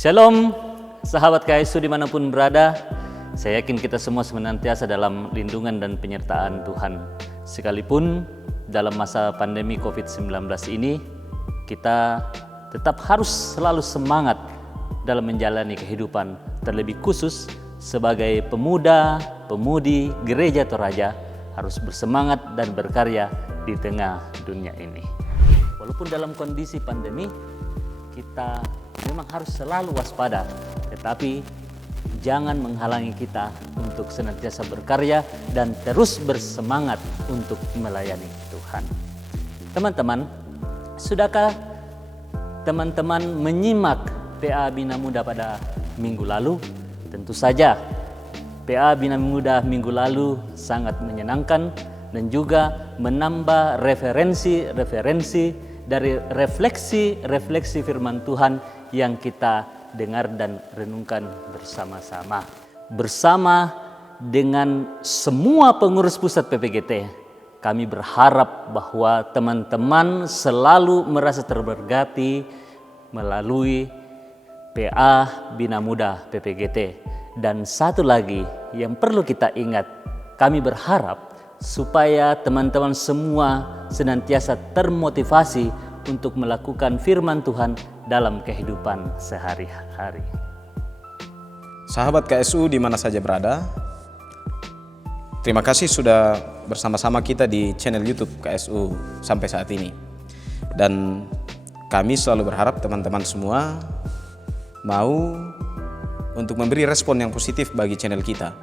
Shalom, sahabat KSU dimanapun berada. Saya yakin kita semua senantiasa dalam lindungan dan penyertaan Tuhan. Sekalipun dalam masa pandemi COVID-19 ini, kita tetap harus selalu semangat dalam menjalani kehidupan, terlebih khusus sebagai pemuda, pemudi gereja Toraja harus bersemangat dan berkarya di tengah dunia ini. Walaupun dalam kondisi pandemi, kita memang harus selalu waspada, tetapi jangan menghalangi kita untuk senantiasa berkarya dan terus bersemangat untuk melayani Tuhan. Teman-teman, sudahkah teman-teman menyimak PA Bina Muda pada minggu lalu? Tentu saja, PA Bina Muda minggu lalu sangat menyenangkan dan juga menambah referensi dari refleksi firman Tuhan yang kita dengar dan renungkan bersama-sama. Bersama dengan semua pengurus pusat PPGT, kami berharap bahwa teman-teman selalu merasa terberkati melalui PA Bina Muda PPGT. Dan satu lagi yang perlu kita ingat, kami berharap supaya teman-teman semua senantiasa termotivasi untuk melakukan firman Tuhan dalam kehidupan sehari-hari. Sahabat KSU di mana saja berada, terima kasih sudah bersama-sama kita di channel YouTube KSU sampai saat ini. Dan kami selalu berharap teman-teman semua mau untuk memberi respon yang positif bagi channel kita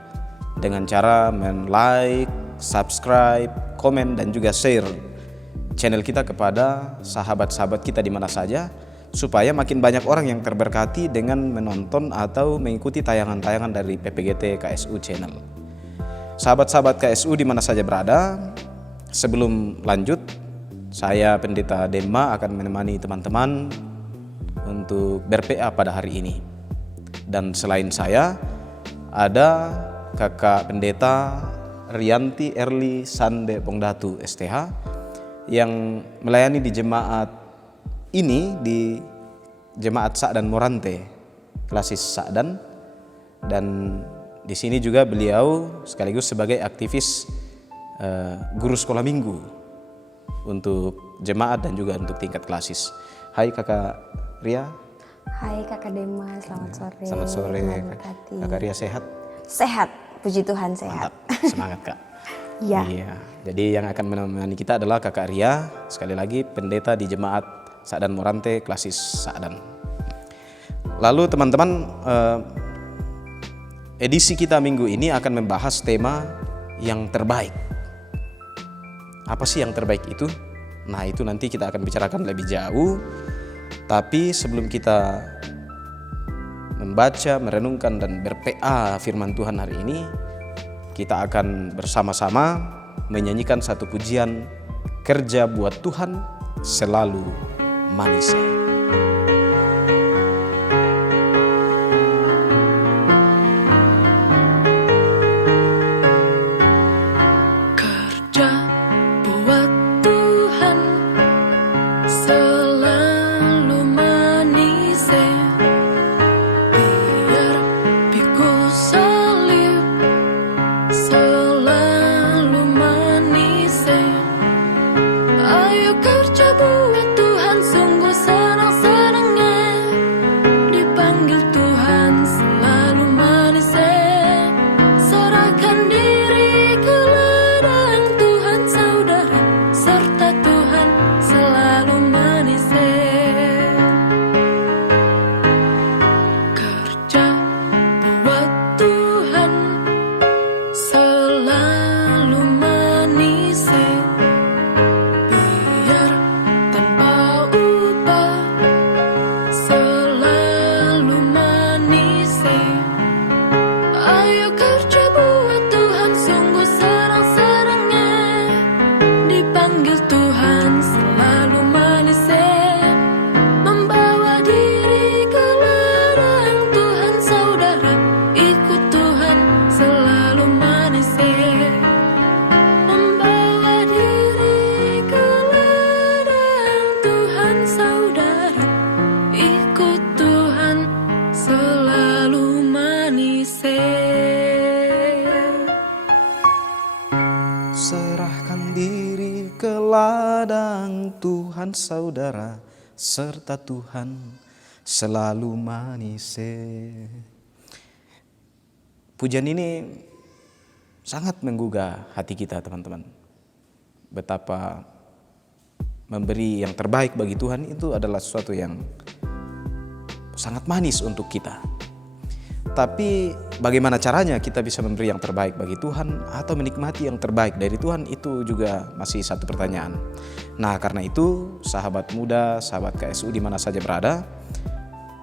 dengan cara like, subscribe, komen, dan juga share channel kita kepada sahabat-sahabat kita di mana saja, supaya makin banyak orang yang terberkati dengan menonton atau mengikuti tayangan-tayangan dari PPGT KSU Channel. Sahabat-sahabat KSU di mana saja berada, sebelum lanjut, saya Pendeta Demma akan menemani teman-teman untuk ber-PA pada hari ini. Dan selain saya, ada Kakak Pendeta Rianti Erli Sande Pongdatu STH yang melayani di jemaat ini, di Jemaat Sa'dan Morante, Klasis Sa'dan, dan di sini juga beliau sekaligus sebagai aktivis guru sekolah minggu untuk jemaat dan juga untuk tingkat klasis. Hai Kakak Ria. Hai Kakak Demma, selamat sore. Selamat sore. Kakak Ria sehat? Sehat, puji Tuhan sehat. Mantap, semangat Kak. Iya. Jadi yang akan menemani kita adalah Kakak Ria, sekali lagi pendeta di Jemaat Sa'dan Morante, Klasis Sa'dan. Lalu teman-teman, edisi kita minggu ini akan membahas tema yang terbaik. Apa sih yang terbaik itu? Nah, itu nanti kita akan bicarakan lebih jauh. Tapi sebelum kita membaca, merenungkan, dan ber-PA firman Tuhan hari ini, kita akan bersama-sama menyanyikan satu pujian, Kerja Buat Tuhan Selalu Manis. Ayo kerja buat Tuhan, sungguh senang teman saudara serta Tuhan selalu manis. Pujian ini sangat menggugah hati kita, teman-teman. Betapa memberi yang terbaik bagi Tuhan itu adalah sesuatu yang sangat manis untuk kita. Tapi bagaimana caranya kita bisa memberi yang terbaik bagi Tuhan atau menikmati yang terbaik dari Tuhan, itu juga masih satu pertanyaan. Nah, karena itu sahabat muda, sahabat KSU di mana saja berada,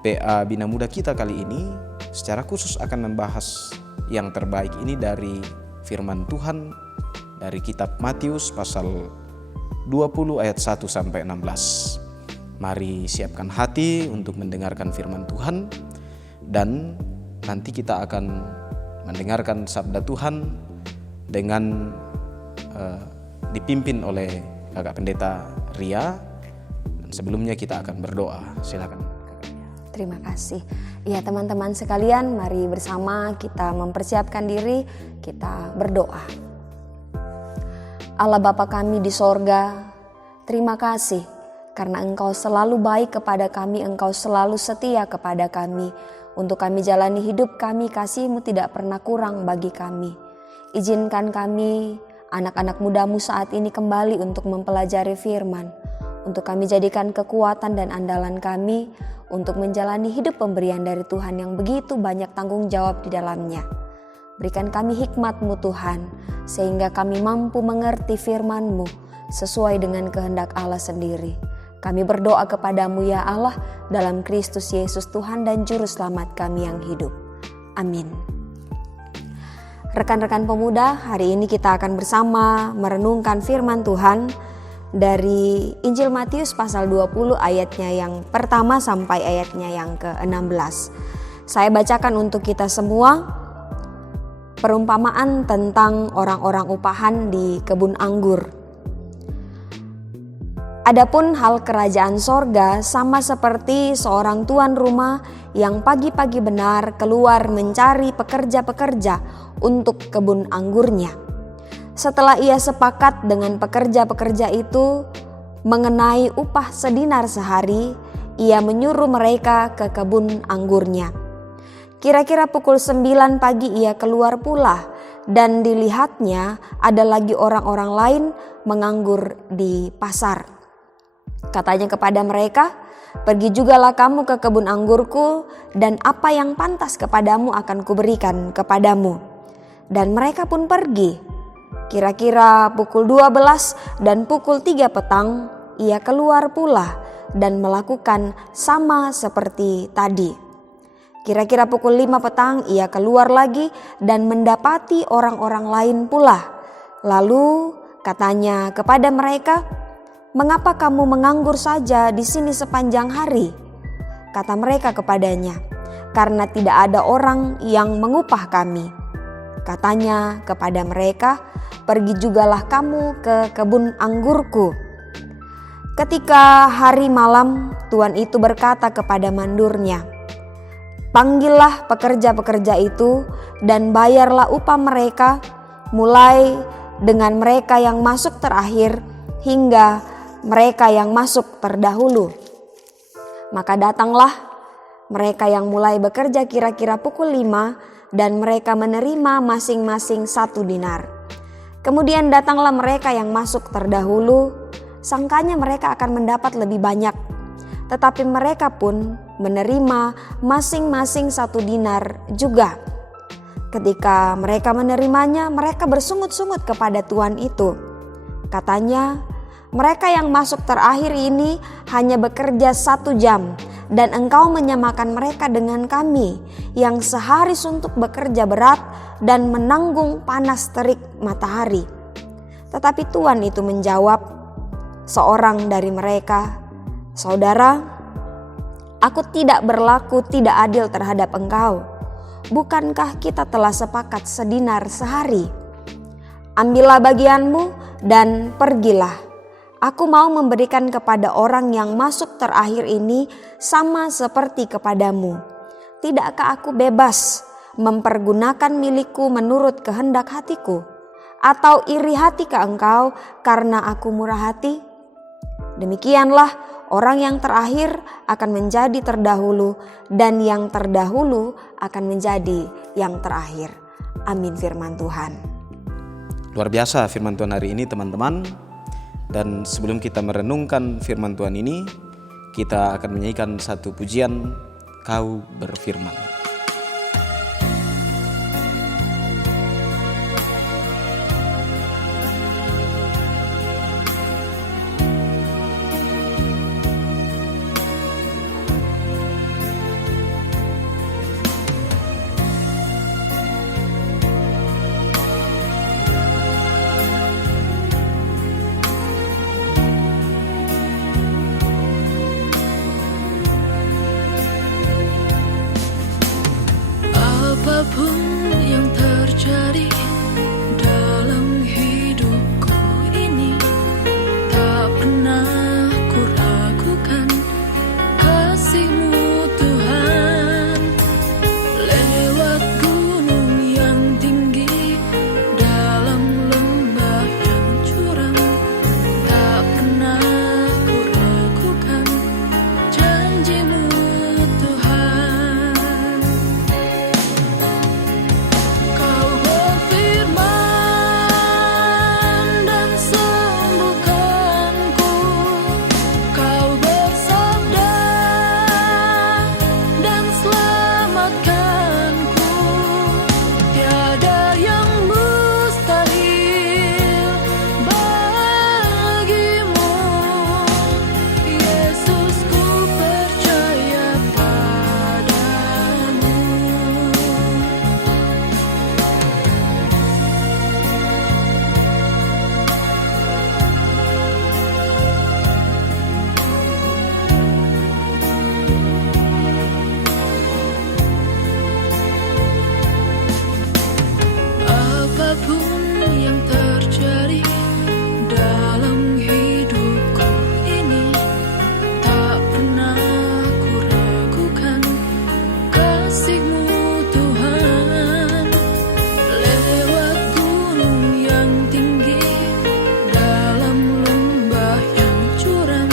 PA Bina Muda kita kali ini secara khusus akan membahas yang terbaik ini dari firman Tuhan dari kitab Matius pasal 20 ayat 1 sampai 16. Mari siapkan hati untuk mendengarkan firman Tuhan, dan nanti kita akan mendengarkan sabda Tuhan dengan dipimpin oleh Kakak Pendeta Ria. Dan sebelumnya kita akan berdoa. Silakan. Terima kasih. Ya teman-teman sekalian, mari bersama kita mempersiapkan diri, kita berdoa. Allah Bapa kami di sorga, terima kasih karena Engkau selalu baik kepada kami, Engkau selalu setia kepada kami. Untuk kami jalani hidup kami, kasih-Mu tidak pernah kurang bagi kami. Izinkan kami, anak-anak muda-Mu saat ini kembali untuk mempelajari firman. Untuk kami jadikan kekuatan dan andalan kami untuk menjalani hidup pemberian dari Tuhan yang begitu banyak tanggung jawab di dalamnya. Berikan kami hikmat-Mu Tuhan, sehingga kami mampu mengerti firman-Mu sesuai dengan kehendak Allah sendiri. Kami berdoa kepadamu ya Allah, dalam Kristus Yesus Tuhan dan Juru Selamat kami yang hidup. Amin. Rekan-rekan pemuda, hari ini kita akan bersama merenungkan firman Tuhan dari Injil Matius pasal 20 ayatnya yang pertama sampai ayatnya yang ke-16. Saya bacakan untuk kita semua perumpamaan tentang orang-orang upahan di kebun anggur. Adapun hal kerajaan sorga sama seperti seorang tuan rumah yang pagi-pagi benar keluar mencari pekerja-pekerja untuk kebun anggurnya. Setelah ia sepakat dengan pekerja-pekerja itu mengenai upah sedinar sehari, ia menyuruh mereka ke kebun anggurnya. Kira-kira pukul 9 pagi ia keluar pula, dan dilihatnya ada lagi orang-orang lain menganggur di pasar. Katanya kepada mereka, "Pergi jugalah kamu ke kebun anggurku, dan apa yang pantas kepadamu akan kuberikan kepadamu." Dan mereka pun pergi. Kira-kira pukul 12 dan pukul 3 petang, ia keluar pula dan melakukan sama seperti tadi. Kira-kira pukul 5 petang, ia keluar lagi dan mendapati orang-orang lain pula. Lalu katanya kepada mereka, "Mengapa kamu menganggur saja di sini sepanjang hari?" Kata mereka kepadanya, "Karena tidak ada orang yang mengupah kami." Katanya kepada mereka, "Pergi jugalah kamu ke kebun anggurku." Ketika hari malam, tuan itu berkata kepada mandurnya, "Panggillah pekerja-pekerja itu dan bayarlah upah mereka, mulai dengan mereka yang masuk terakhir hingga mereka yang masuk terdahulu." Maka datanglah mereka yang mulai bekerja kira-kira pukul 5 dan mereka menerima masing-masing 1 dinar. Kemudian datanglah mereka yang masuk terdahulu, sangkanya mereka akan mendapat lebih banyak. Tetapi mereka pun menerima masing-masing 1 dinar juga. Ketika mereka menerimanya, mereka bersungut-sungut kepada tuan itu. Katanya, "Mereka yang masuk terakhir ini hanya bekerja 1 jam, dan engkau menyamakan mereka dengan kami yang sehari suntuk bekerja berat dan menanggung panas terik matahari." Tetapi tuan itu menjawab seorang dari mereka, "Saudara, aku tidak berlaku tidak adil terhadap engkau. Bukankah kita telah sepakat sedinar sehari? Ambillah bagianmu dan pergilah. Aku mau memberikan kepada orang yang masuk terakhir ini sama seperti kepadamu. Tidakkah aku bebas mempergunakan milikku menurut kehendak hatiku? Atau iri hati ke engkau karena aku murah hati?" Demikianlah orang yang terakhir akan menjadi terdahulu dan yang terdahulu akan menjadi yang terakhir. Amin firman Tuhan. Luar biasa firman Tuhan hari ini teman-teman. Dan sebelum kita merenungkan firman Tuhan ini, kita akan menyanyikan satu pujian, Kau Berfirman. Apapun yang terjadi dalam hidupku ini, tak pernah ku ragukan kasih-Mu Tuhan. Lewat gunung yang tinggi, dalam lembah yang curam, tak pernah ku ragukan janji-Mu Tuhan. Kau berfirman dan sembuhkanku, Kau bersabda dan selamatkanku. Tiada yang mustahil bagimu, Yesus, ku percaya padamu. Apapun yang terjadi dalam hidupku ini, tak pernah ku ragukan kasih-Mu Tuhan. Lewat gunung yang tinggi, dalam lembah yang curam,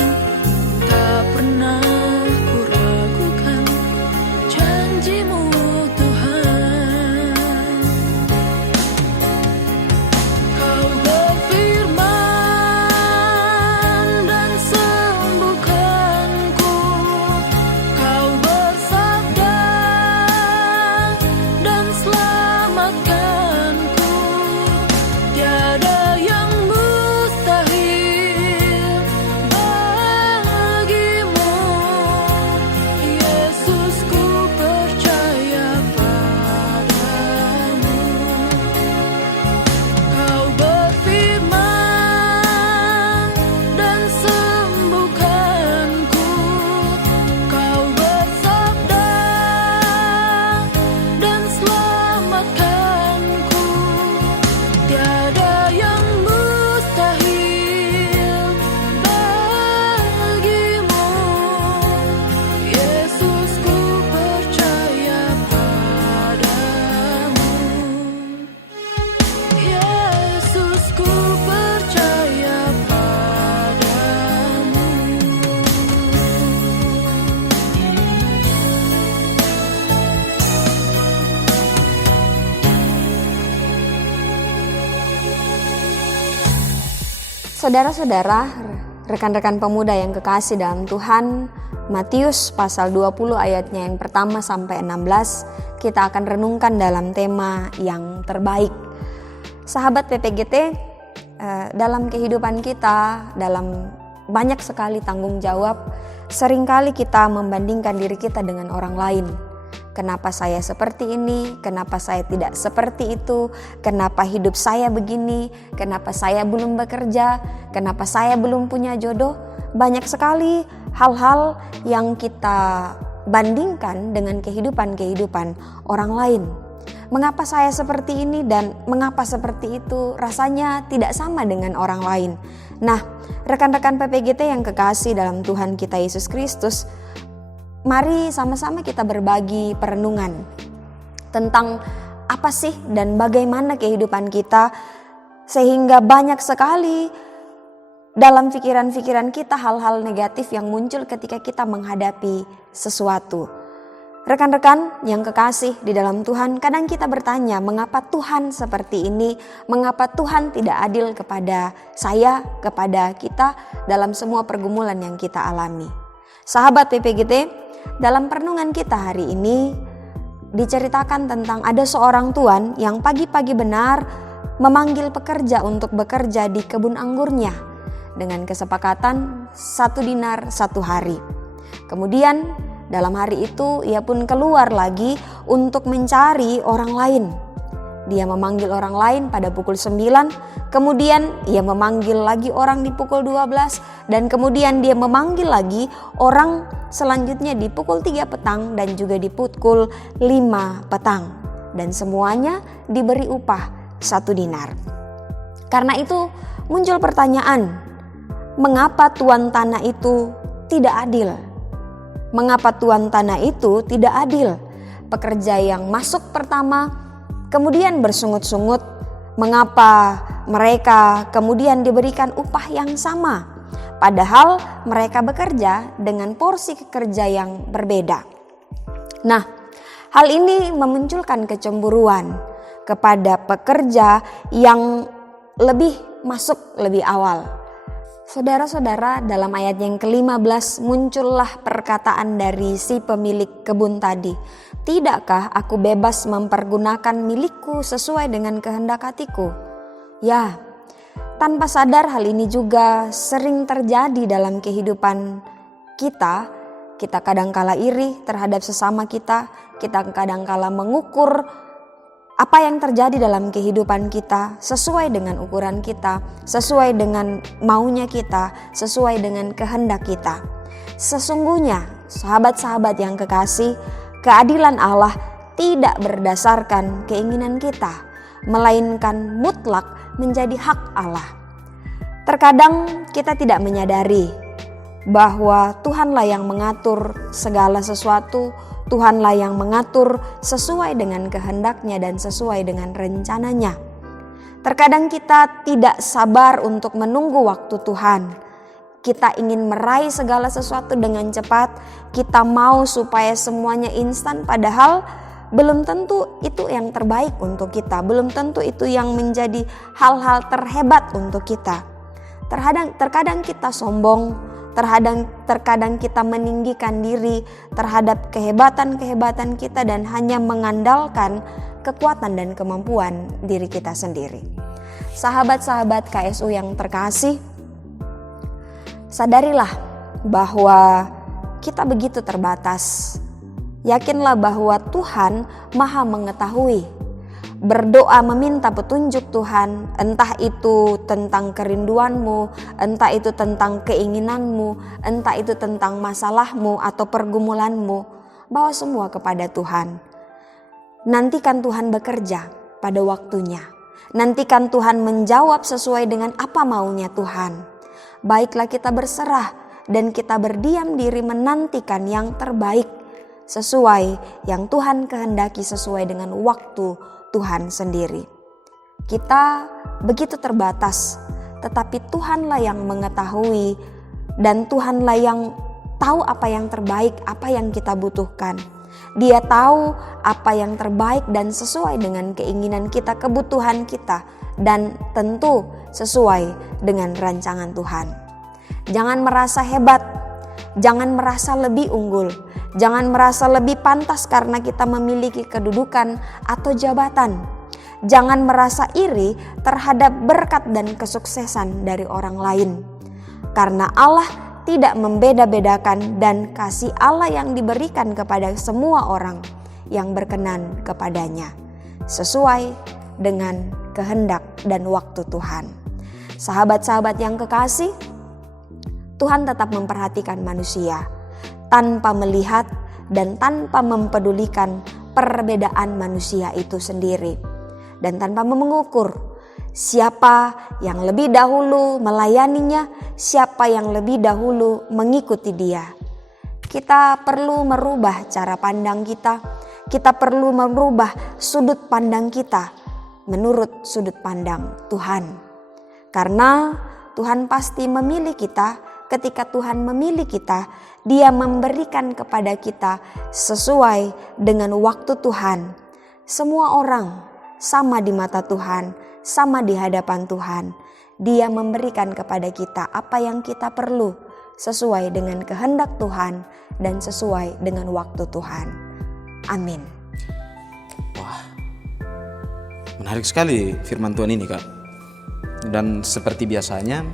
tak pernah ku ragukan janji-Mu Tuhan. Kau berfirman dan sembuhkanku, Kau bersabda dan selamatkanku. Tiada yang mustahil bagimu, Yesus, ku percaya padamu. Kau berfirman dan sembuhkanku, Kau bersabda dan selamatkanku. Tiada yang mustahil bagimu, Yesus, ku percaya padamu. Yesus, ku percaya padamu. Saudara-saudara, rekan-rekan pemuda yang kekasih dalam Tuhan, Matius pasal 20 ayatnya yang pertama sampai 16, kita akan renungkan dalam tema yang terbaik. Sahabat PPGT, dalam kehidupan kita, dalam banyak sekali tanggung jawab, seringkali kita membandingkan diri kita dengan orang lain. Kenapa saya seperti ini? Kenapa saya tidak seperti itu? Kenapa hidup saya begini? Kenapa saya belum bekerja? Kenapa saya belum punya jodoh? Banyak sekali hal-hal yang kita bandingkan dengan kehidupan orang lain. Mengapa saya seperti ini dan mengapa seperti itu? Rasanya tidak sama dengan orang lain. Nah, rekan-rekan PPGT yang kekasih dalam Tuhan kita Yesus Kristus, mari sama-sama kita berbagi perenungan tentang apa sih dan bagaimana kehidupan kita, sehingga banyak sekali dalam pikiran-pikiran kita hal-hal negatif yang muncul ketika kita menghadapi sesuatu. Rekan-rekan yang kekasih di dalam Tuhan, kadang kita bertanya, mengapa Tuhan seperti ini? Mengapa Tuhan tidak adil kepada saya, kepada kita dalam semua pergumulan yang kita alami? Sahabat PPGT, dalam perenungan kita hari ini diceritakan tentang ada seorang tuan yang pagi-pagi benar memanggil pekerja untuk bekerja di kebun anggurnya dengan kesepakatan 1 dinar 1 hari. Kemudian dalam hari itu ia pun keluar lagi untuk mencari orang lain. Dia memanggil orang lain pada pukul 9, kemudian ia memanggil lagi orang di pukul 12, dan kemudian dia memanggil lagi orang selanjutnya di pukul 3 petang dan juga di pukul 5 petang. Dan semuanya diberi upah 1 dinar. Karena itu muncul pertanyaan, mengapa tuan tanah itu tidak adil? Mengapa tuan tanah itu tidak adil? Pekerja yang masuk pertama kemudian bersungut-sungut, mengapa mereka kemudian diberikan upah yang sama? Padahal mereka bekerja dengan porsi kerja yang berbeda. Nah, hal ini memunculkan kecemburuan kepada pekerja yang lebih masuk lebih awal. Saudara-saudara, dalam ayat yang ke-15 muncullah perkataan dari si pemilik kebun tadi. Tidakkah aku bebas mempergunakan milikku sesuai dengan kehendak hatiku? Ya, tanpa sadar hal ini juga sering terjadi dalam kehidupan kita. Kita kadangkala iri terhadap sesama kita kadangkala mengukur apa yang terjadi dalam kehidupan kita sesuai dengan ukuran kita, sesuai dengan maunya kita, sesuai dengan kehendak kita. Sesungguhnya, sahabat-sahabat yang kekasih, keadilan Allah tidak berdasarkan keinginan kita, melainkan mutlak menjadi hak Allah. Terkadang kita tidak menyadari bahwa Tuhanlah yang mengatur segala sesuatu, Tuhanlah yang mengatur sesuai dengan kehendaknya dan sesuai dengan rencananya. Terkadang kita tidak sabar untuk menunggu waktu Tuhan. Kita ingin meraih segala sesuatu dengan cepat. Kita mau supaya semuanya instan, padahal belum tentu itu yang terbaik untuk kita. Belum tentu itu yang menjadi hal-hal terhebat untuk kita. Terkadang kita sombong. Terkadang kita meninggikan diri terhadap kehebatan-kehebatan kita dan hanya mengandalkan kekuatan dan kemampuan diri kita sendiri. Sahabat-sahabat KSU yang terkasih, sadarilah bahwa kita begitu terbatas. Yakinlah bahwa Tuhan Maha mengetahui. Berdoa meminta petunjuk Tuhan, entah itu tentang kerinduanmu, entah itu tentang keinginanmu, entah itu tentang masalahmu atau pergumulanmu, bawa semua kepada Tuhan. Nantikan Tuhan bekerja pada waktunya. Nantikan Tuhan menjawab sesuai dengan apa maunya Tuhan. Baiklah kita berserah dan kita berdiam diri menantikan yang terbaik sesuai yang Tuhan kehendaki, sesuai dengan waktu Tuhan sendiri. Kita begitu terbatas, tetapi Tuhanlah yang mengetahui dan Tuhanlah yang tahu apa yang terbaik, apa yang kita butuhkan. Dia tahu apa yang terbaik dan sesuai dengan keinginan kita, kebutuhan kita, dan tentu sesuai dengan rancangan Tuhan. Jangan merasa hebat, jangan merasa lebih unggul, jangan merasa lebih pantas karena kita memiliki kedudukan atau jabatan. Jangan merasa iri terhadap berkat dan kesuksesan dari orang lain. Karena Allah tidak membeda-bedakan dan kasih Allah yang diberikan kepada semua orang yang berkenan kepadanya, sesuai dengan kehendak dan waktu Tuhan. Sahabat-sahabat yang kekasih, Tuhan tetap memperhatikan manusia tanpa melihat dan tanpa mempedulikan perbedaan manusia itu sendiri, dan tanpa mengukur siapa yang lebih dahulu melayaninya, siapa yang lebih dahulu mengikuti dia. Kita perlu merubah cara pandang kita, kita perlu merubah sudut pandang kita menurut sudut pandang Tuhan. Karena Tuhan pasti memilih kita. Ketika Tuhan memilih kita, Dia memberikan kepada kita sesuai dengan waktu Tuhan. Semua orang sama di mata Tuhan, sama di hadapan Tuhan. Dia memberikan kepada kita apa yang kita perlu sesuai dengan kehendak Tuhan dan sesuai dengan waktu Tuhan. Amin. Wah, menarik sekali firman Tuhan ini, Kak. Dan seperti biasanya,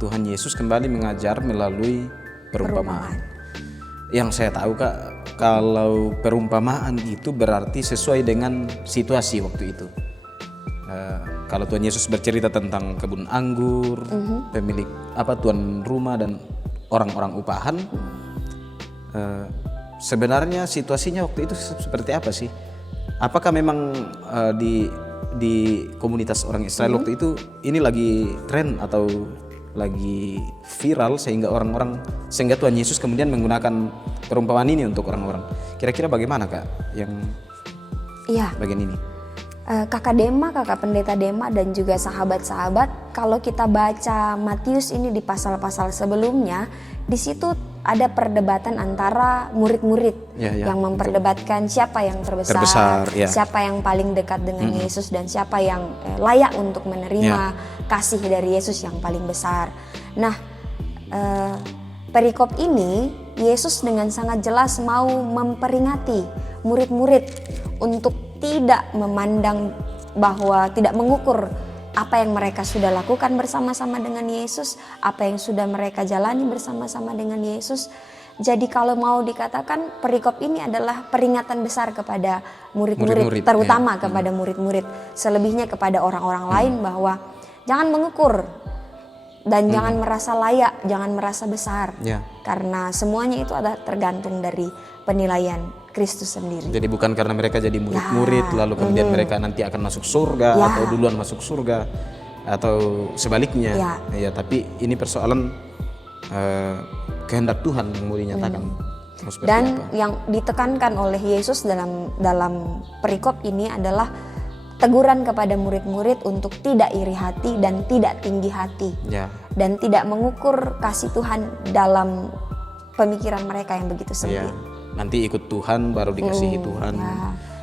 Tuhan Yesus kembali mengajar melalui perumpamaan. Yang saya tahu, Kak, kalau perumpamaan itu berarti sesuai dengan situasi waktu itu. Kalau Tuhan Yesus bercerita tentang kebun anggur, pemilik tuan rumah dan orang-orang upahan, sebenarnya situasinya waktu itu seperti apa sih? Apakah memang di komunitas orang Israel waktu itu ini lagi tren atau lagi viral sehingga Tuhan Yesus kemudian menggunakan perumpamaan ini untuk orang-orang? Kira-kira bagaimana, Kak, yang bagian ini? Kakak Dema, Kakak Pendeta Dema dan juga sahabat-sahabat, kalau kita baca Matius ini di pasal-pasal sebelumnya, di situ ada perdebatan antara murid-murid yang memperdebatkan siapa yang terbesar, siapa yang paling dekat dengan Yesus dan siapa yang layak untuk menerima kasih dari Yesus yang paling besar. Nah, perikop ini Yesus dengan sangat jelas mau memperingati murid-murid untuk tidak memandang bahwa tidak mengukur apa yang mereka sudah lakukan bersama-sama dengan Yesus, apa yang sudah mereka jalani bersama-sama dengan Yesus. Jadi kalau mau dikatakan perikop ini adalah peringatan besar kepada murid-murid, terutama kepada murid-murid, selebihnya kepada orang-orang lain bahwa jangan mengukur dan jangan merasa layak, jangan merasa besar, karena semuanya itu ada tergantung dari penilaian Kristus sendiri. Jadi bukan karena mereka jadi murid-murid lalu kemudian mereka nanti akan masuk surga atau duluan masuk surga atau sebaliknya. Ya, tapi ini persoalan kehendak Tuhan yang mau dinyatakan. Dan yang ditekankan oleh Yesus dalam perikop ini adalah teguran kepada murid-murid untuk tidak iri hati dan tidak tinggi hati. Dan tidak mengukur kasih Tuhan dalam pemikiran mereka yang begitu sempit. Nanti ikut Tuhan baru dikasihi Tuhan,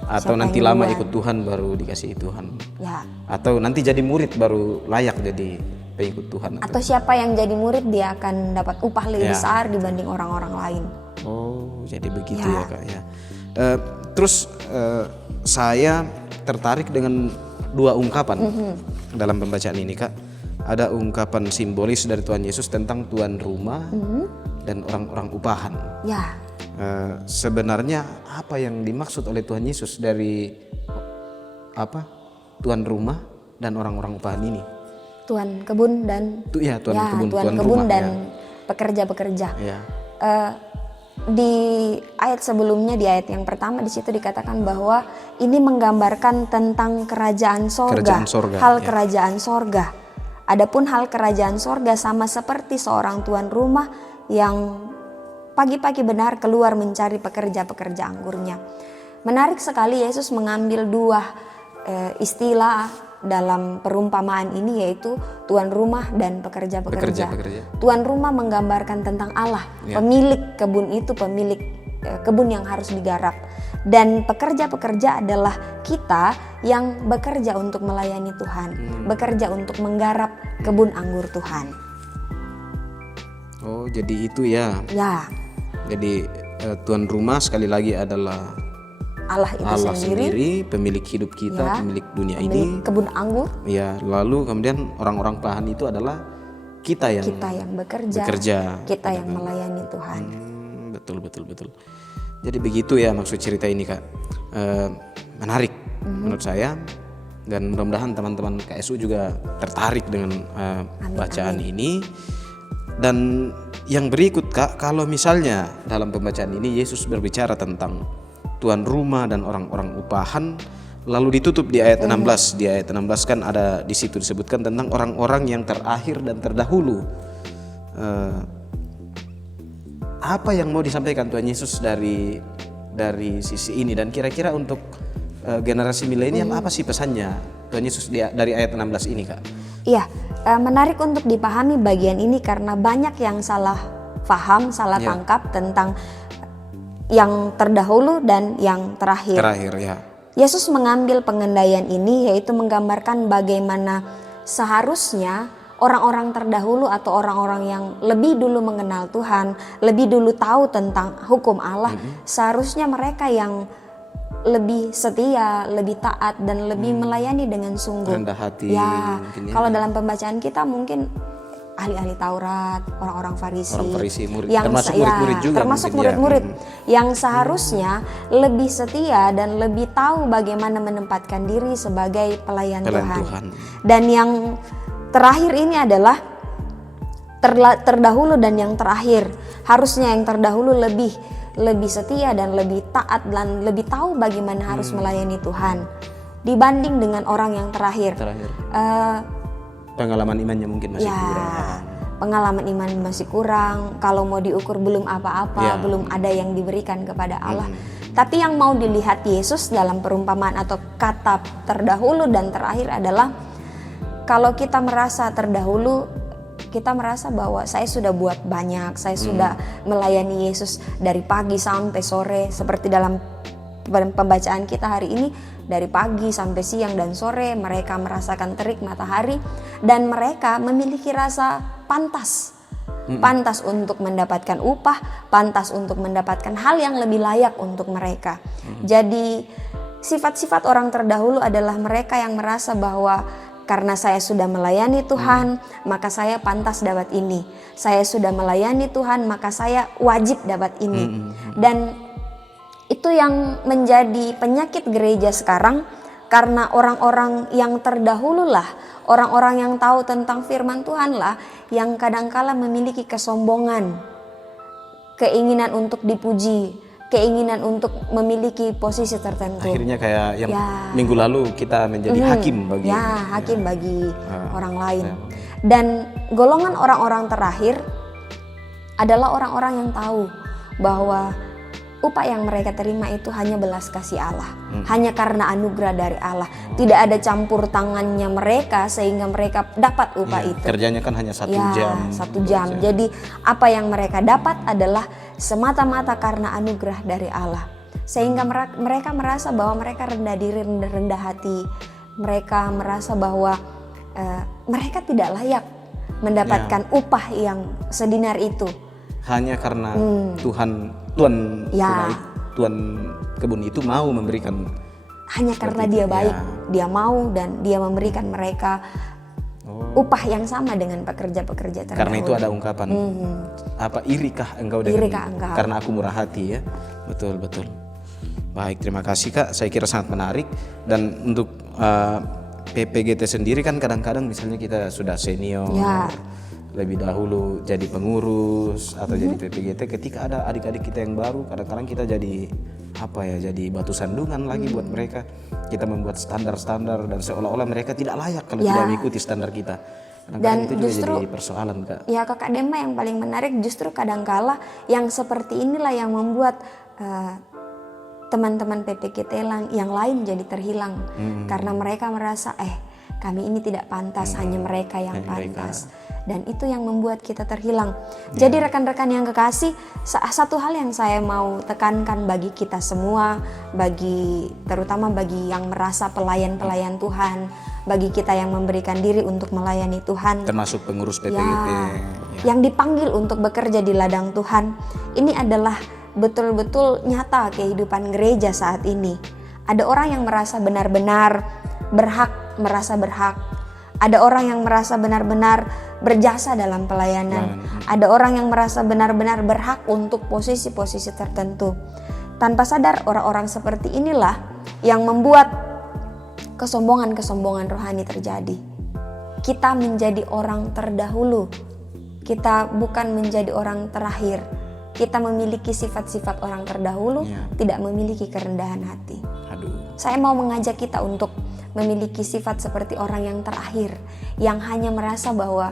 atau nanti lama ikut Tuhan baru dikasihi Tuhan, atau nanti jadi murid baru layak jadi pengikut Tuhan, atau siapa yang jadi murid dia akan dapat upah lebih besar dibanding orang-orang lain. Oh, jadi begitu ya, Kak ya. Terus saya tertarik dengan dua ungkapan dalam pembacaan ini, Kak. Ada ungkapan simbolis dari Tuhan Yesus tentang tuan rumah dan orang-orang upahan. Sebenarnya apa yang dimaksud oleh Tuhan Yesus dari tuan rumah dan orang-orang upahan ini? Tuan kebun dan tuan kebun rumah, dan pekerja-pekerja. Di ayat sebelumnya, di ayat yang pertama, di situ dikatakan bahwa ini menggambarkan tentang kerajaan sorga, kerajaan sorga. Adapun hal kerajaan sorga sama seperti seorang tuan rumah yang pagi-pagi benar keluar mencari pekerja-pekerja anggurnya. Menarik sekali Yesus mengambil dua istilah dalam perumpamaan ini, yaitu tuan rumah dan pekerja-pekerja. Tuan rumah menggambarkan tentang Allah, pemilik kebun itu, pemilik kebun yang harus digarap. Dan pekerja-pekerja adalah kita yang bekerja untuk melayani Tuhan, bekerja untuk menggarap kebun anggur Tuhan. Oh, jadi itu ya. Jadi tuan rumah sekali lagi adalah Allah sendiri, pemilik hidup kita, pemilik dunia ini, kebun anggur. Lalu kemudian orang-orang upahan itu adalah kita yang bekerja, kita yang melayani Tuhan. Betul. Jadi begitu ya maksud cerita ini, Kak. Menarik menurut saya, dan mudah-mudahan teman-teman KSU juga tertarik dengan bacaan ini. Dan yang berikut, Kak, kalau misalnya dalam pembacaan ini Yesus berbicara tentang tuan rumah dan orang-orang upahan, lalu ditutup di ayat 16. Di ayat 16 kan ada di situ disebutkan tentang orang-orang yang terakhir dan terdahulu. Apa yang mau disampaikan Tuhan Yesus dari sisi ini, dan kira-kira untuk generasi milenial apa sih pesannya Tuhan Yesus dari ayat 16 ini, Kak? Iya, menarik untuk dipahami bagian ini karena banyak yang salah paham, salah Ya. tangkap tentang yang terdahulu dan yang terakhir. Terakhir ya. Yesus mengambil pengendaian ini yaitu menggambarkan bagaimana seharusnya orang-orang terdahulu atau orang-orang yang lebih dulu mengenal Tuhan, lebih dulu tahu tentang hukum Allah, seharusnya mereka yang lebih setia, lebih taat dan lebih melayani dengan sungguh. Rendah hati Ya, mungkin ya. kalau dalam pembacaan kita mungkin ahli-ahli Taurat, orang-orang Farisi, Orang Farisi, murid. yang Termasuk ya, murid-murid juga termasuk mungkin ya. murid-murid yang seharusnya lebih setia dan lebih tahu bagaimana menempatkan diri sebagai pelayan Pelayan Tuhan. Tuhan. Dan yang terakhir ini adalah terdahulu dan yang terakhir. Harusnya yang terdahulu lebih setia dan lebih taat dan lebih tahu bagaimana harus melayani Tuhan dibanding dengan orang yang terakhir. Pengalaman imannya mungkin masih kurang. Pengalaman iman masih kurang. Kalau mau diukur belum apa-apa, Ya. belum ada yang diberikan kepada Allah. Tapi yang mau dilihat Yesus dalam perumpamaan atau kata terdahulu dan terakhir adalah kalau kita merasa terdahulu, kita merasa bahwa saya sudah buat banyak, saya sudah melayani Yesus dari pagi sampai sore, seperti dalam pembacaan kita hari ini, dari pagi sampai siang dan sore mereka merasakan terik matahari dan mereka memiliki rasa pantas. Pantas untuk mendapatkan upah, pantas untuk mendapatkan hal yang lebih layak untuk mereka. Jadi sifat-sifat orang terdahulu adalah mereka yang merasa bahwa karena saya sudah melayani Tuhan, maka saya pantas dapat ini. Saya sudah melayani Tuhan, maka saya wajib dapat ini. Dan itu yang menjadi penyakit gereja sekarang karena orang-orang yang terdahulu lah, orang-orang yang tahu tentang firman Tuhan lah yang kadangkala memiliki kesombongan, keinginan untuk dipuji, keinginan untuk memiliki posisi tertentu. Akhirnya kayak yang Ya. minggu lalu kita menjadi hakim bagi hakim bagi orang lain. Dan golongan orang-orang terakhir adalah orang-orang yang tahu bahwa upah yang mereka terima itu hanya belas kasih Allah, hanya karena anugerah dari Allah. Tidak ada campur tangannya mereka sehingga mereka dapat upah itu. Kerjanya kan hanya 1 jam. 1 jam. Jadi apa yang mereka dapat adalah semata-mata karena anugerah dari Allah. Sehingga mereka merasa bahwa mereka rendah diri, rendah hati. Mereka merasa bahwa mereka tidak layak mendapatkan upah yang sedinar itu. Hanya karena Tuan Ya. kebun itu mau memberikan Hanya karena dia itu, baik, ya. dia mau dan dia memberikan mereka upah yang sama dengan pekerja-pekerja terdahulu. karena itu ada ungkapan apa irikah engkau dengan Irikah engkau? karena aku murah hati ya. Betul. Baik, terima kasih Kak. Saya kira sangat menarik. Dan untuk PPGT sendiri kan kadang-kadang misalnya kita sudah senior, Ya. lebih dahulu jadi pengurus atau jadi PPGT, ketika ada adik-adik kita yang baru kadang-kadang kita jadi jadi batu sandungan lagi buat mereka. Kita membuat standar-standar dan seolah-olah mereka tidak layak kalau Ya. tidak mengikuti standar kita. Kadang-kadang Dan itu juga justru jadi persoalan Kak. Ya Kakak Dema, yang paling menarik justru kadangkala yang seperti inilah yang membuat teman-teman PPGT yang lain jadi terhilang. Karena mereka merasa kami ini tidak pantas, hanya mereka yang pantas. Dan itu yang membuat kita terhilang. Jadi rekan-rekan yang kekasih, satu hal yang saya mau tekankan bagi kita semua, terutama bagi yang merasa pelayan-pelayan Tuhan, bagi kita yang memberikan diri untuk melayani Tuhan, Termasuk pengurus PPGT. yang dipanggil untuk bekerja di ladang Tuhan, ini adalah betul-betul nyata kehidupan gereja saat ini. Ada orang yang merasa benar-benar merasa berhak. Ada orang yang merasa benar-benar berjasa dalam pelayanan. Ada orang yang merasa benar-benar berhak untuk posisi-posisi tertentu. Tanpa sadar orang-orang seperti inilah yang membuat kesombongan-kesombongan rohani terjadi. Kita menjadi orang terdahulu. Kita bukan menjadi orang terakhir. Kita memiliki sifat-sifat orang terdahulu, tidak memiliki kerendahan hati. Saya mau mengajak kita untuk memiliki sifat seperti orang yang terakhir, yang hanya merasa bahwa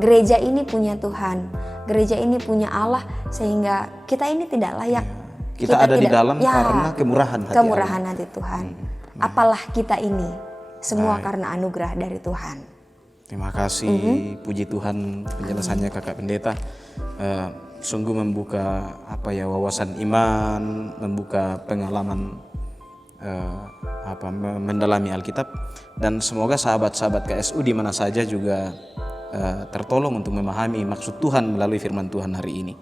gereja ini punya Tuhan, gereja ini punya Allah, sehingga kita ini tidak layak. Kita ada di dalam karena kemurahan hati hati Tuhan. Apalah kita ini, semua karena anugerah dari Tuhan. Terima kasih, puji Tuhan penjelasannya Kakak Pendeta. Sungguh membuka wawasan iman, membuka pengalaman mendalami Alkitab, dan semoga sahabat-sahabat KSU di mana saja juga tertolong untuk memahami maksud Tuhan melalui firman Tuhan hari ini.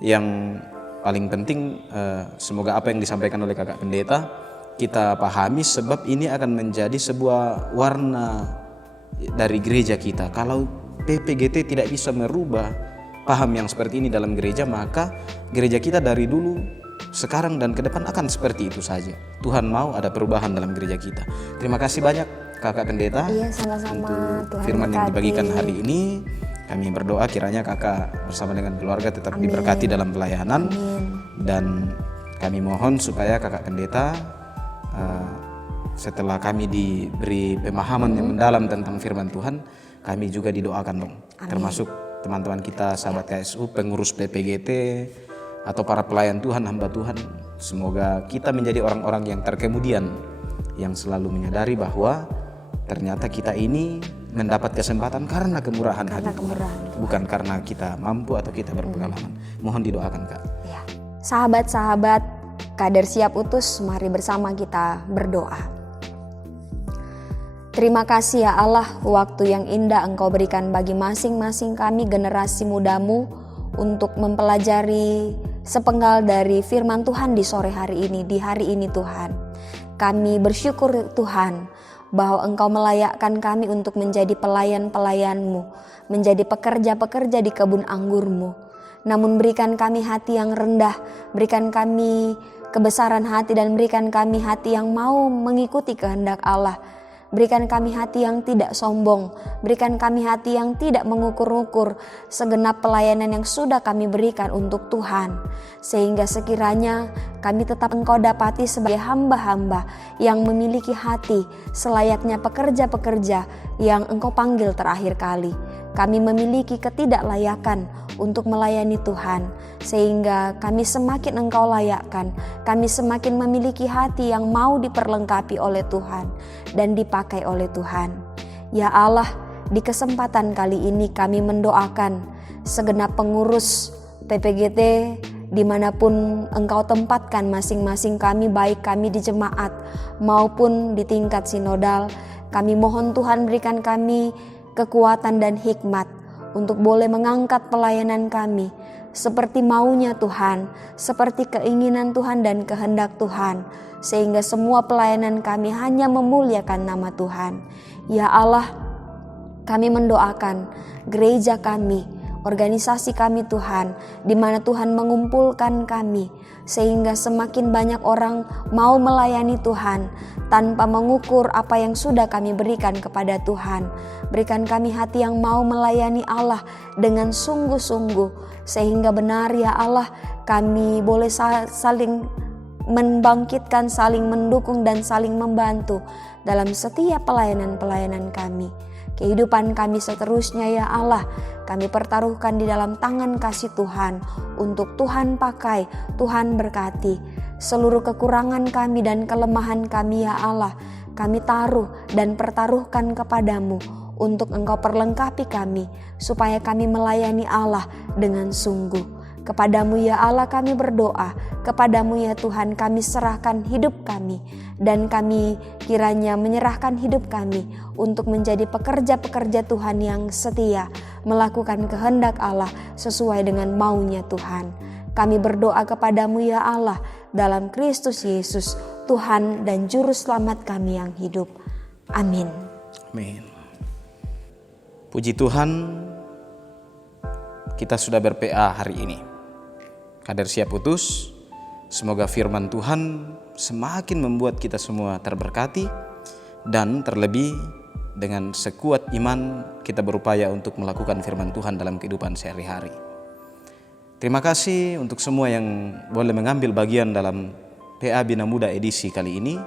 Yang paling penting semoga apa yang disampaikan oleh Kakak Pendeta kita pahami, sebab ini akan menjadi sebuah warna dari gereja kita. Kalau PPGT tidak bisa merubah paham yang seperti ini dalam gereja, maka gereja kita dari dulu, sekarang dan ke depan akan seperti itu saja. Tuhan mau ada perubahan dalam gereja kita. Terima kasih banyak Kakak Pendeta. Iya, sama-sama. Untuk Tuhan firman yang berkati. dibagikan hari ini. Kami berdoa kiranya Kakak bersama dengan keluarga tetap diberkati dalam pelayanan. Dan kami mohon supaya Kakak Pendeta setelah kami diberi pemahaman yang mendalam tentang firman Tuhan, kami juga didoakan dong. Termasuk teman-teman kita sahabat KSU, pengurus PPGT, atau para pelayan Tuhan, hamba Tuhan. Semoga kita menjadi orang-orang yang terkemudian, yang selalu menyadari bahwa ternyata kita ini mendapat kesempatan karena kemurahan hati Tuhan, bukan karena kita mampu atau kita berpengalaman. Mohon didoakan, Kak. Ya. Sahabat-sahabat Kader Siap Utus, mari bersama kita berdoa. Terima kasih ya Allah, waktu yang indah Engkau berikan bagi masing-masing kami generasi mudamu untuk mempelajari sepenggal dari firman Tuhan di sore hari ini, di hari ini Tuhan. Kami bersyukur Tuhan bahwa Engkau melayakkan kami untuk menjadi pelayan-pelayan-Mu, menjadi pekerja-pekerja di kebun anggur-Mu. Namun berikan kami hati yang rendah, berikan kami kebesaran hati, dan berikan kami hati yang mau mengikuti kehendak Allah. Berikan kami hati yang tidak sombong, berikan kami hati yang tidak mengukur-ukur segenap pelayanan yang sudah kami berikan untuk Tuhan. Sehingga sekiranya kami tetap Engkau dapati sebagai hamba-hamba yang memiliki hati selayaknya pekerja-pekerja yang Engkau panggil terakhir kali. Kami memiliki ketidaklayakan untuk melayani Tuhan, sehingga kami semakin Engkau layakkan, kami semakin memiliki hati yang mau diperlengkapi oleh Tuhan dan dipakai oleh Tuhan. Ya Allah, di kesempatan kali ini kami mendoakan segenap pengurus PPGT dimanapun Engkau tempatkan masing-masing kami, baik kami di jemaat maupun di tingkat sinodal. Kami mohon Tuhan berikan kami kekuatan dan hikmat untuk boleh mengangkat pelayanan kami seperti maunya Tuhan, seperti keinginan Tuhan dan kehendak Tuhan, sehingga semua pelayanan kami hanya memuliakan nama Tuhan. Ya Allah, kami mendoakan gereja kami, organisasi kami Tuhan, di mana Tuhan mengumpulkan kami, sehingga semakin banyak orang mau melayani Tuhan tanpa mengukur apa yang sudah kami berikan kepada Tuhan. Berikan kami hati yang mau melayani Allah dengan sungguh-sungguh, sehingga benar ya Allah kami boleh saling membangkitkan, saling mendukung dan saling membantu dalam setiap pelayanan-pelayanan kami. Kehidupan kami seterusnya ya Allah, kami pertaruhkan di dalam tangan kasih Tuhan, untuk Tuhan pakai, Tuhan berkati. Seluruh kekurangan kami dan kelemahan kami ya Allah, kami taruh dan pertaruhkan kepadamu, untuk Engkau perlengkapi kami, supaya kami melayani Allah dengan sungguh. Kepadamu ya Allah kami berdoa, kepadamu ya Tuhan kami serahkan hidup kami, dan kami kiranya menyerahkan hidup kami untuk menjadi pekerja-pekerja Tuhan yang setia, melakukan kehendak Allah sesuai dengan maunya Tuhan. Kami berdoa kepadamu ya Allah dalam Kristus Yesus, Tuhan dan Juru Selamat kami yang hidup. Amin. Amin. Puji Tuhan, kita sudah ber-PA hari ini. Kader Siap Utus, semoga firman Tuhan semakin membuat kita semua terberkati, dan terlebih dengan sekuat iman kita berupaya untuk melakukan firman Tuhan dalam kehidupan sehari-hari. Terima kasih untuk semua yang boleh mengambil bagian dalam PA Bina Muda edisi kali ini.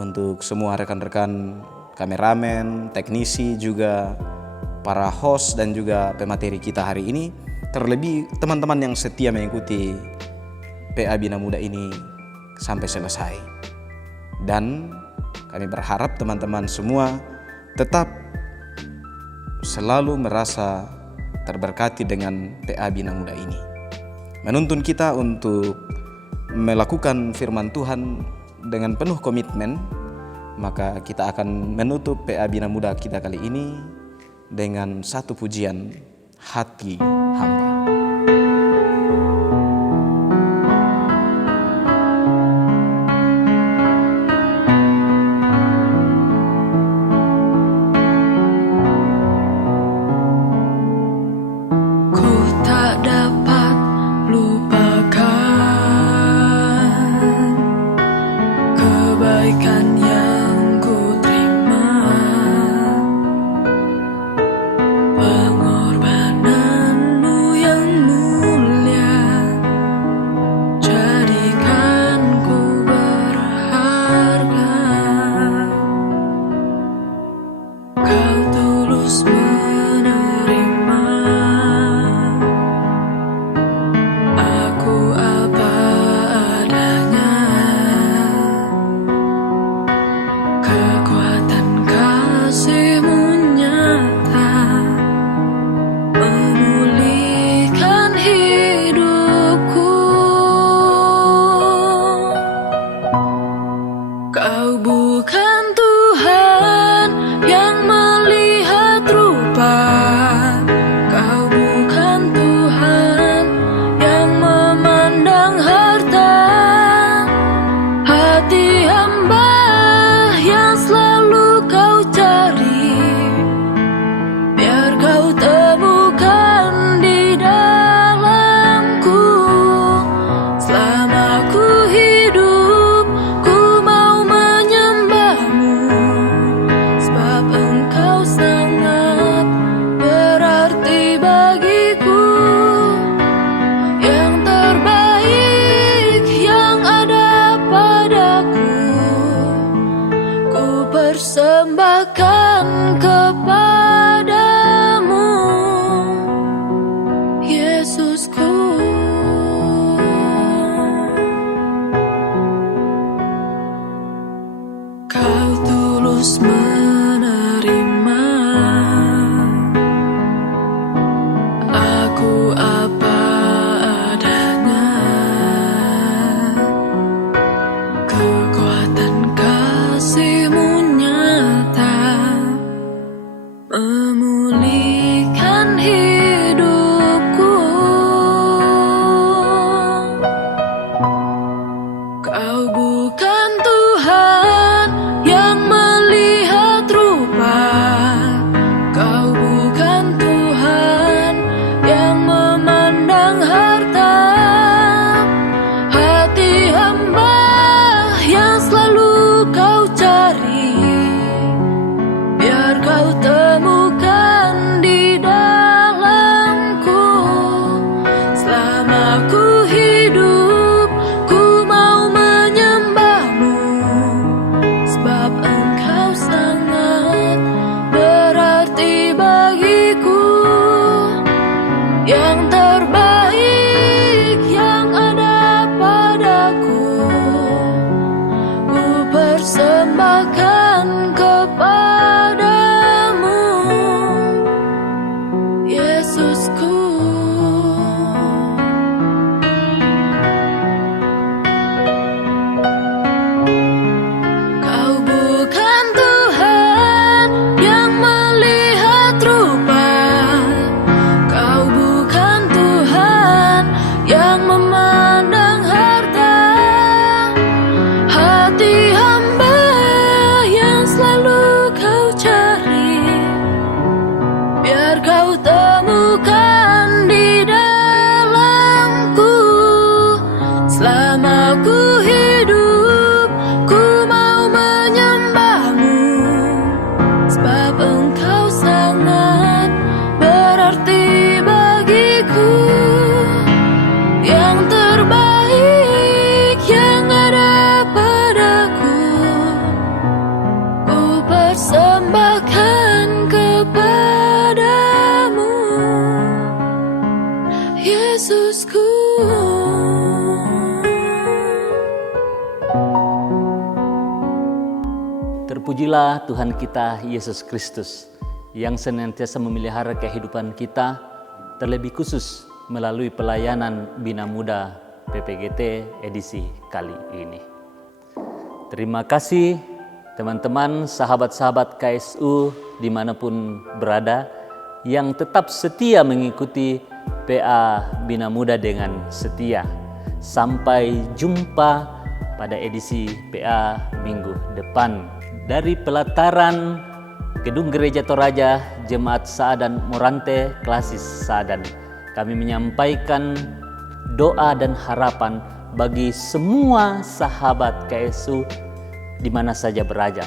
Untuk semua rekan-rekan kameramen, teknisi, juga para host dan juga pemateri kita hari ini. Terlebih teman-teman yang setia mengikuti PA Bina Muda ini sampai selesai. Dan kami berharap teman-teman semua tetap selalu merasa terberkati dengan PA Bina Muda ini. Menuntun kita untuk melakukan firman Tuhan dengan penuh komitmen, maka kita akan menutup PA Bina Muda kita kali ini dengan satu pujian hati hamba. Ku tak dapat lupakan kebaikan yang ku terima, pengorbananmu yang mulia jadikan ku berharga. Kau tulus menerima aku apa adanya. Kekuatan kasih-Mu nyata memulihkan hidupku. Kau bukan Tuhan yang melihat rupa, Kau bukan Tuhan yang memandang harta. Hati hamba yang selalu Kau cari, biar Kau temukan di dalamku. Selama ku hidup, ku mau menyembah-Mu, sebab Engkau sangat berarti bagiku. Yang terbaik yang ada padaku, ku persembahkan kepadamu, Yesusku. Kau tulus menerima aku apa adanya. Kekuatan kasih-Mu nyata memulihkan hidupku. Kau bukan Tuhan yang melihat rupa, Kau bukan Tuhan yang memandang harta. Hati hamba yang selalu Kau cari, biar Kau temukan di dalamku. Selama ku hidup, ku mau menyembah-Mu, sebab Engkau sangat berarti bagiku. Yang terbaik yang ada padaku, ku persembahkan kepadamu, Yesusku. Kau bukan Tuhan yang melihat rupa, Kau bukan Tuhan yang memandang harta. Hati hamba yang selalu Kau cari, biar Kau temukan di dalamku. Selama ku hidup, ku mau menyembah-Mu, sebab Engkau sangat berarti bagiku. Yang terbaik yang ada padaku, ku persembahkan kepadamu, Yesusku. Terpujilah Tuhan kita Yesus Kristus yang senantiasa memelihara kehidupan kita, terlebih khusus melalui pelayanan Bina Muda PPGT edisi kali ini. Terima kasih teman-teman, sahabat-sahabat KSU dimanapun berada, yang tetap setia mengikuti PA Bina Muda dengan setia. Sampai jumpa pada edisi PA minggu depan. Dari pelataran Gedung Gereja Toraja Jemaat Saadan Morante Klasis Saadan, kami menyampaikan doa dan harapan bagi semua sahabat KSU di mana saja berada,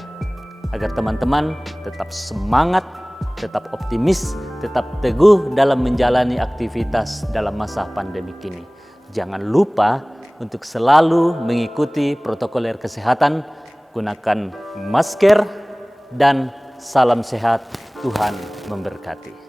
agar teman-teman tetap semangat, tetap optimis, tetap teguh dalam menjalani aktivitas dalam masa pandemi ini. Jangan lupa untuk selalu mengikuti protokol kesehatan, gunakan masker, dan salam sehat. Tuhan memberkati.